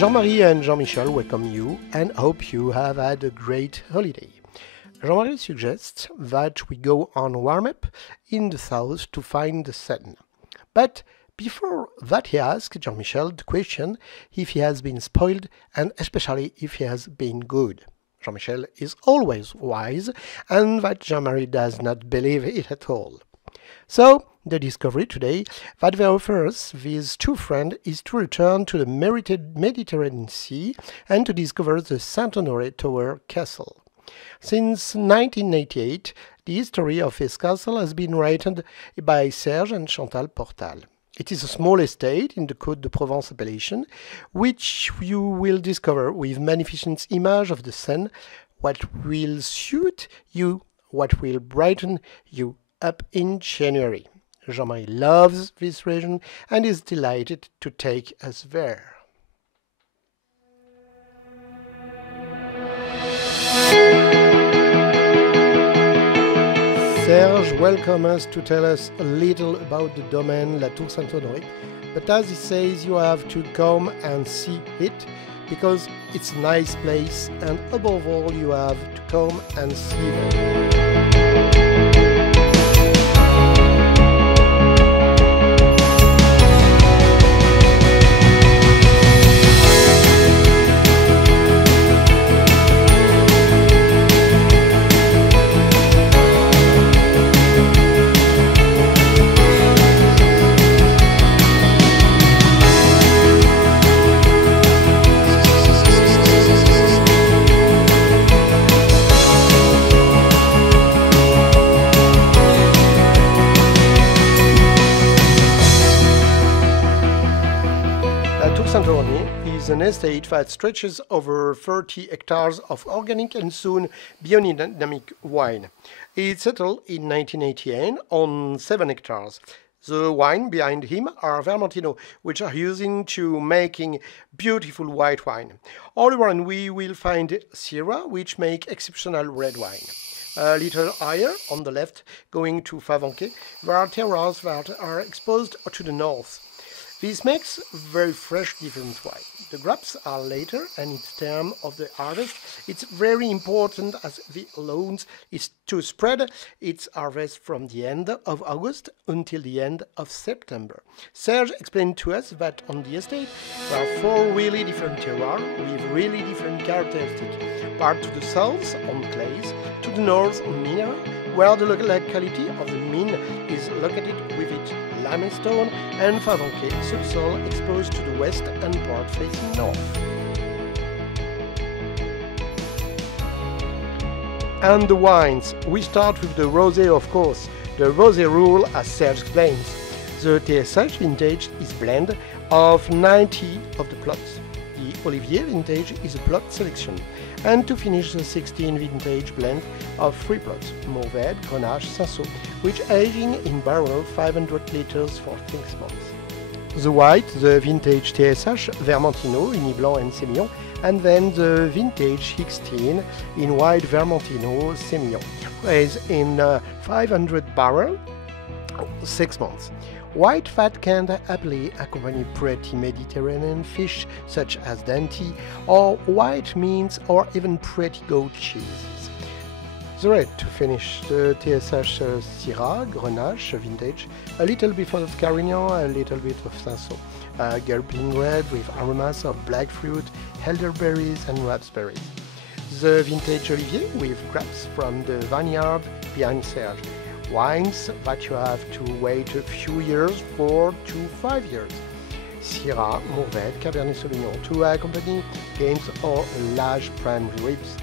Jean-Marie and Jean-Michel welcome you and hope you have had a great holiday. Jean-Marie suggests that we go on warm-up in the south to find the sun. But before that he asks Jean-Michel the question if he has been spoiled and especially if he has been good. Jean-Michel is always wise and that Jean-Marie does not believe it at all. So, the discovery today that they offer us, these two friends, is to return to the Mediterranean Sea and to discover the Saint Honoré Tower Castle. Since 1988, the history of this castle has been written by Serge and Chantal Portal. It is a small estate in the Côte de Provence appellation, which you will discover with magnificent image of the sun, what will suit you, what will brighten you up in January. Jean-Marie loves this region and is delighted to take us there. Serge welcomes us to tell us a little about the domain La Tour Saint-Honoré, but as he says, you have to come and see it because it's a nice place and above all you have to come and see them. An estate that stretches over 30 hectares of organic and soon biodynamic wine. It settled in 1988 on 7 hectares. The wine behind him are Vermentino, which are using to making beautiful white wine. All around we will find Syrah, which make exceptional red wine. A little higher on the left, going to Favanquet, there are terroirs that are exposed to the north. This makes very fresh different wine. The grapes are later and it's time of the harvest. It's very important as the allows is to spread its harvest from the end of August until the end of September. Serge explained to us that on the estate there are 4 really different terroirs with really different characteristics. Part to the south on clays, to the north on mineral, where the locality of the mine is located with its limestone, and Favanquet subsoil exposed to the west and part facing north. And the wines. We start with the rosé, of course. The rosé rule, as Serge explains. The TSH vintage is blend of 90 of the plots. The Olivier vintage is a plot selection. And to finish the 16 vintage blend of 3 plots, Mourvèdre, Grenache, Château, which aging in barrel 500 liters for 6 months. The white, the vintage TSH, Vermentino, Uni Blanc and Sémillon, and then the vintage 16 in white Vermentino, Sémillon, raised in 500 barrel, 6 months. White fat can happily accompany pretty Mediterranean fish such as Dante, or white meats, or even pretty goat cheeses. The red to finish, the TSH Syrah, Grenache vintage, a little bit of Carignan, a little bit of Château. Galloping red with aromas of black fruit, elderberries and raspberries. The vintage Olivier with grapes from the vineyard behind Serge. Wines that you have to wait a few years, 4 to 5 years. Syrah, Mourvèdre, Cabernet Sauvignon to accompany games or large prime ribs.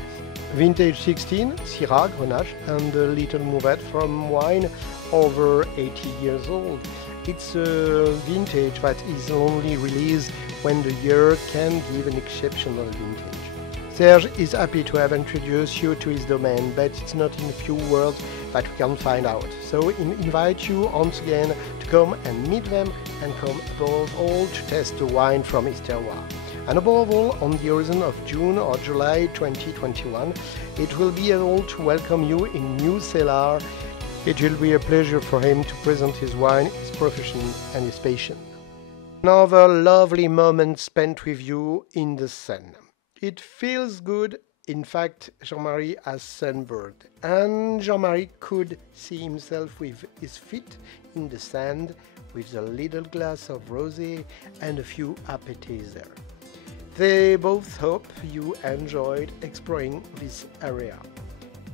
Vintage 16, Syrah, Grenache and a little Mourvèdre from wine over 80 years old. It's a vintage that is only released when the year can give an exceptional vintage. Serge is happy to have introduced you to his domain, but it's not in a few words that we can find out. So we invite you once again to come and meet them and come above all to test the wine from his terroir. And above all, on the horizon of June or July 2021, it will be able to welcome you in new cellar. It will be a pleasure for him to present his wine, his profession and his passion. Another lovely moment spent with you in the sun. It feels good. In fact, Jean-Marie has sunburned, and Jean-Marie could see himself with his feet in the sand, with a little glass of rosé and a few appetizers. They both hope you enjoyed exploring this area.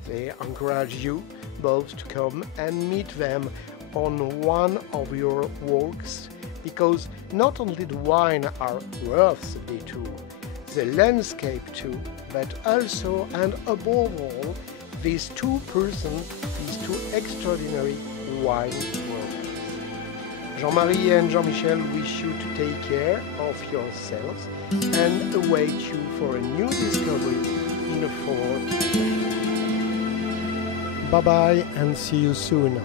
They encourage you both to come and meet them on one of your walks, because not only the wine are worth the detour, the landscape too, but also and above all, these two persons, these two extraordinary wine workers. Jean-Marie and Jean-Michel wish you to take care of yourselves and await you for a new discovery in a fortnight. Bye-bye and see you soon.